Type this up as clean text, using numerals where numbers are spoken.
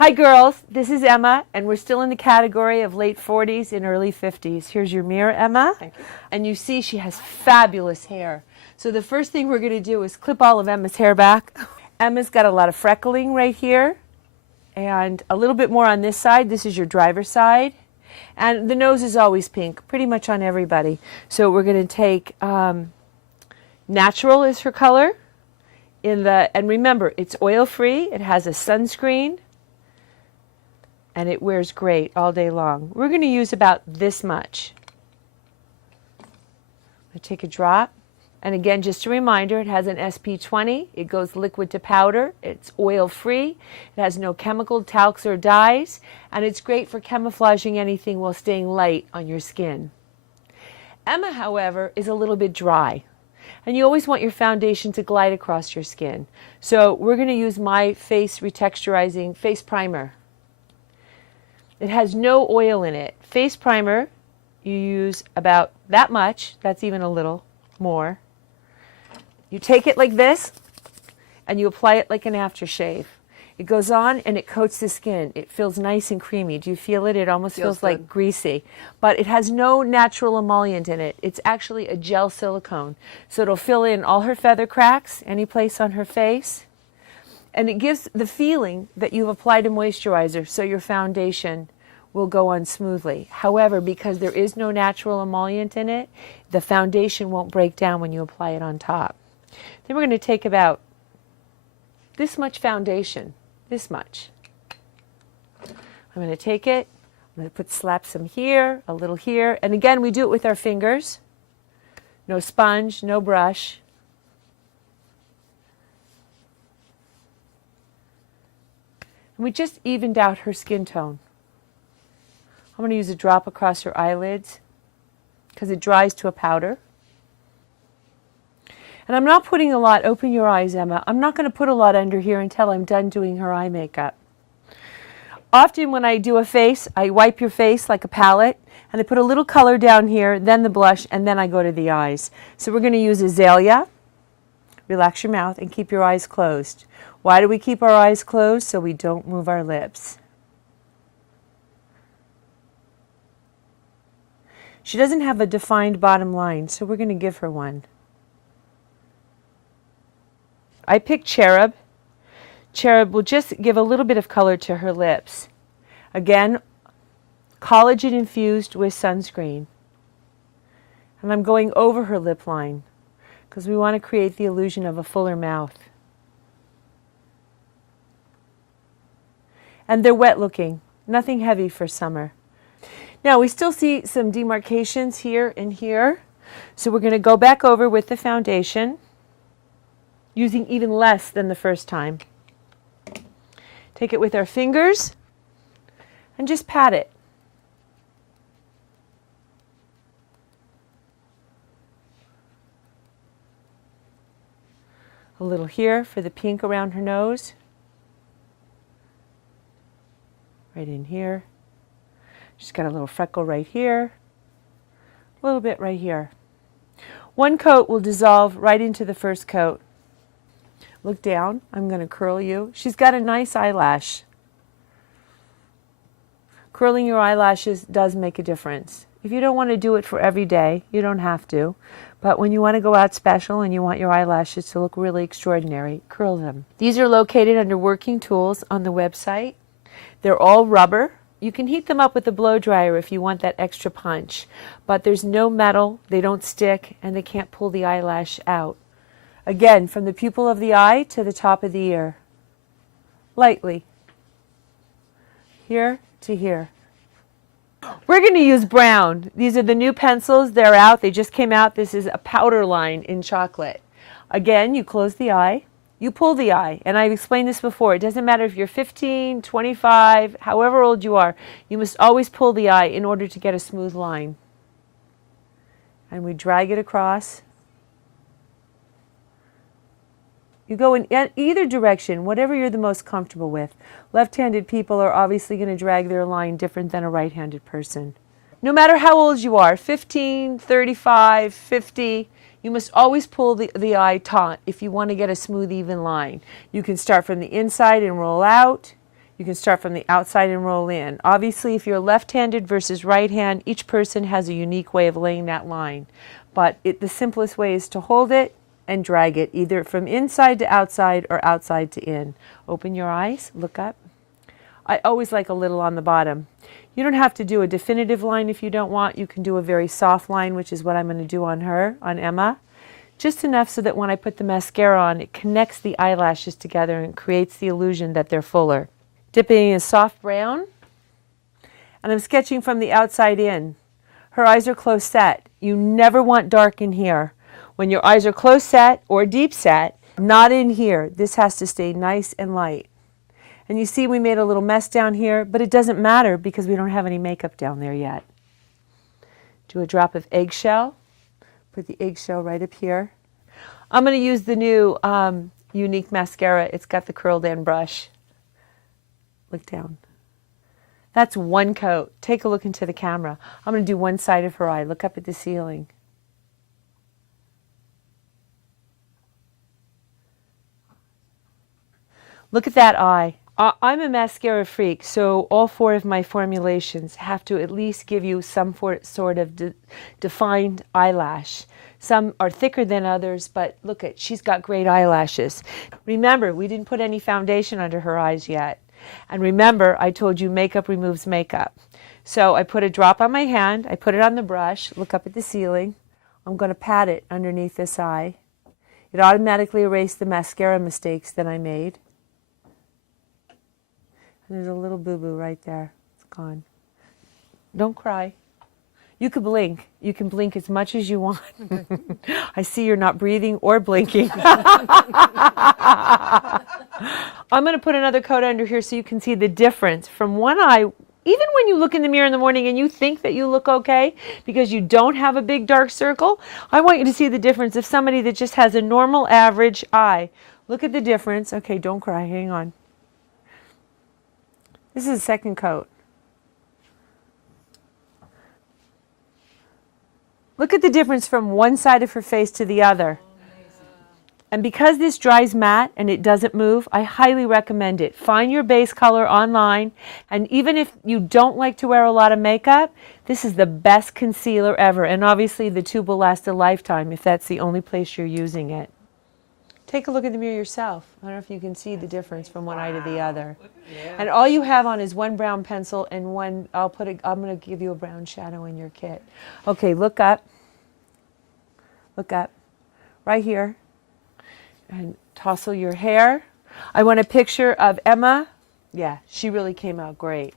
Hi girls, this is Emma, and we're still in the category of late 40s and early 50s. Here's your mirror, Emma. Thank you. And you see she has fabulous hair. So the first thing we're going to do is clip all of Emma's hair back. Emma's got a lot of freckling right here, and a little bit more on this side. This is your driver's side. And the nose is always pink, pretty much on everybody. So we're going to take natural is her color. And remember, it's oil-free. It has a sunscreen. And it wears great all day long. We're going to use about this much. I take a drop. And again, just a reminder, it has an SP20. It goes liquid to powder. It's oil-free. It has no chemical talcs or dyes. And it's great for camouflaging anything while staying light on your skin. Emma, however, is a little bit dry. And you always want your foundation to glide across your skin. So we're going to use my Retexturing Face Primer. It has no oil in it. Face primer, you use about that much. That's even a little more. You take it like this, and you apply it like an aftershave. It goes on, and it coats the skin. It feels nice and creamy. Do you feel it? It almost feels like greasy. But it has no natural emollient in it. It's actually a gel silicone. So it'll fill in all her feather cracks, any place on her face. And it gives the feeling that you've applied a moisturizer, so your foundation will go on smoothly. However, because there is no natural emollient in it, the foundation won't break down when you apply it on top. Then we're going to take about this much foundation, this much. I'm going to take it, I'm going to slap some here, a little here, and again, we do it with our fingers. No sponge, no brush. And we just evened out her skin tone. I'm going to use a drop across her eyelids because it dries to a powder. And I'm not putting a lot, open your eyes, Emma, I'm not going to put a lot under here until I'm done doing her eye makeup. Often when I do a face, I wipe your face like a palette, and I put a little color down here, then the blush, and then I go to the eyes. So we're going to use Azalea. Relax your mouth and keep your eyes closed. Why do we keep our eyes closed? So we don't move our lips. She doesn't have a defined bottom line, so we're going to give her one. I picked Cherub. Cherub will just give a little bit of color to her lips. Again, collagen infused with sunscreen. And I'm going over her lip line because we want to create the illusion of a fuller mouth. And they're wet looking, nothing heavy for summer. Now we still see some demarcations here and here. So we're going to go back over with the foundation, using even less than the first time. Take it with our fingers and just pat it. A little here for the pink around her nose. Right in here. She's got a little freckle right here. A little bit right here. One coat will dissolve right into the first coat. Look down. I'm going to curl you. She's got a nice eyelash. Curling your eyelashes does make a difference. If you don't want to do it for every day, you don't have to. But when you want to go out special and you want your eyelashes to look really extraordinary, curl them. These are located under Working Tools on the website. They're all rubber. You can heat them up with a blow dryer if you want that extra punch. But there's no metal, they don't stick, and they can't pull the eyelash out. Again, from the pupil of the eye to the top of the ear. Lightly. Here to here. We're going to use brown. These are the new pencils. They're out. They just came out. This is a powder line in chocolate. Again, you close the eye. You pull the eye. And I've explained this before. It doesn't matter if you're 15, 25, however old you are. You must always pull the eye in order to get a smooth line. And we drag it across. You go in either direction, whatever you're the most comfortable with. Left-handed people are obviously going to drag their line different than a right-handed person. No matter how old you are, 15, 35, 50, you must always pull the eye taut if you want to get a smooth, even line. You can start from the inside and roll out. You can start from the outside and roll in. Obviously, if you're left-handed versus right hand, each person has a unique way of laying that line. But the simplest way is to hold it and drag it either from inside to outside or outside to in. Open your eyes, look up. I always like a little on the bottom. You don't have to do a definitive line if you don't want. You can do a very soft line, which is what I'm going to do on her, on Emma. Just enough so that when I put the mascara on, it connects the eyelashes together and creates the illusion that they're fuller. Dipping in a soft brown, and I'm sketching from the outside in. Her eyes are close set. You never want dark in here. When your eyes are close set or deep set, not in here. This has to stay nice and light. And you see we made a little mess down here, but it doesn't matter because we don't have any makeup down there yet. Do a drop of eggshell. Put the eggshell right up here. I'm going to use the new Unique mascara. It's got the curled end brush. Look down. That's one coat. Take a look into the camera. I'm going to do one side of her eye. Look up at the ceiling. Look at that eye. I'm a mascara freak, so all 4 of my formulations have to at least give you some sort of defined eyelash. Some are thicker than others, but look at, she's got great eyelashes. Remember, we didn't put any foundation under her eyes yet. And remember, I told you makeup removes makeup. So I put a drop on my hand, I put it on the brush, look up at the ceiling. I'm going to pat it underneath this eye. It automatically erased the mascara mistakes that I made. And there's a little boo-boo right there. It's gone. Don't cry. You could blink. You can blink as much as you want. I see you're not breathing or blinking. I'm going to put another coat under here so you can see the difference from one eye. Even when you look in the mirror in the morning and you think that you look okay because you don't have a big dark circle, I want you to see the difference of somebody that just has a normal average eye. Look at the difference. Okay, don't cry. Hang on. This is the second coat. Look at the difference from one side of her face to the other. And because this dries matte and it doesn't move, I highly recommend it. Find your base color online, and even if you don't like to wear a lot of makeup, this is the best concealer ever. And obviously the tube will last a lifetime if that's the only place you're using it. Take a look in the mirror yourself. I don't know if you can see the difference from one eye to the other. Yeah. And all you have on is one brown pencil and one, I'm going to give you a brown shadow in your kit. Okay, look up. Look up. Right here. And tousle your hair. I want a picture of Emma. Yeah, she really came out great.